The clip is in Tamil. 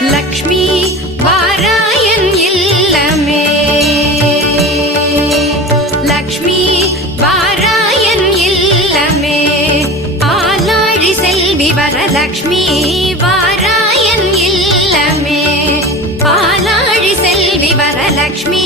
லக்ஷ்மி வாராயன் இல்லமே லக்ஷ்மி வாராயன் இல்லமே ஆலாழி செல்வி வரலக்ஷ்மி வாராயன் இல்லமே ஆலாழி செல்வி வரலக்ஷ்மி